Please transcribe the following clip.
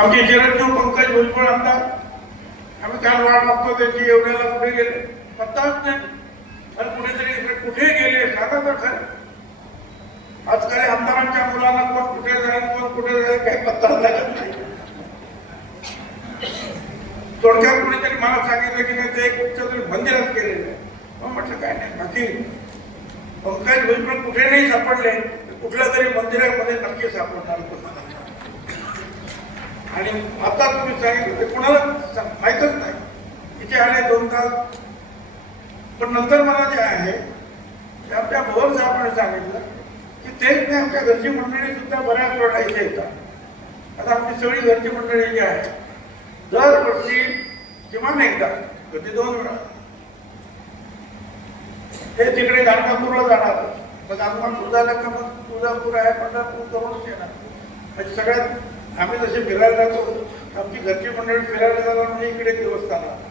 आमचे चिरंजीव पंकज भुजबळ आता आम्ही काल वाट बघतो त्याची एवढ्याला कुठे गेले पत्ताच नाही. आणि कुठेतरी कुठे गेले सांगा तर खरं. आजकाल आमदारांच्या मुलांना कोण कुठे जाईल कोण कुठे जाईल काही पत्ता लागत नाही. थोडक्यात कुणीतरी मला सांगितलं की नाही ते एक कुठच्या तरी मंदिरात केलेलं आहे. मग म्हटलं काय नाही बाकी पंकज भुजबळ कुठे नाही सापडले कुठल्या तरी मंदिरामध्ये नक्की सापडणार. आणि आता तुम्ही सांगितलं ते कुणाला माहीतच नाही. तिथे आले 2 तास पण नंतर मला जे आहे ते आमच्या भवर साहेबांनी सांगितलं की तेच नाही आमच्या घरची मंडळी सुद्धा बऱ्याच वेळा येतात. आता आमची सगळी घरची मंडळी जी आहे दरवर्षी किमान एकदा कधी 2 वेळा हे तिकडे गाणगापूरला जाणार. मग आपण झालं का मग तुळजापूर आहे पंढरपूर करूनच येणार. म्हणजे सगळ्यात आम्ही जसे फिरायला जातो आमची घरची मंडळी फिरायला जाणार म्हणजे इकडे देवस्थानात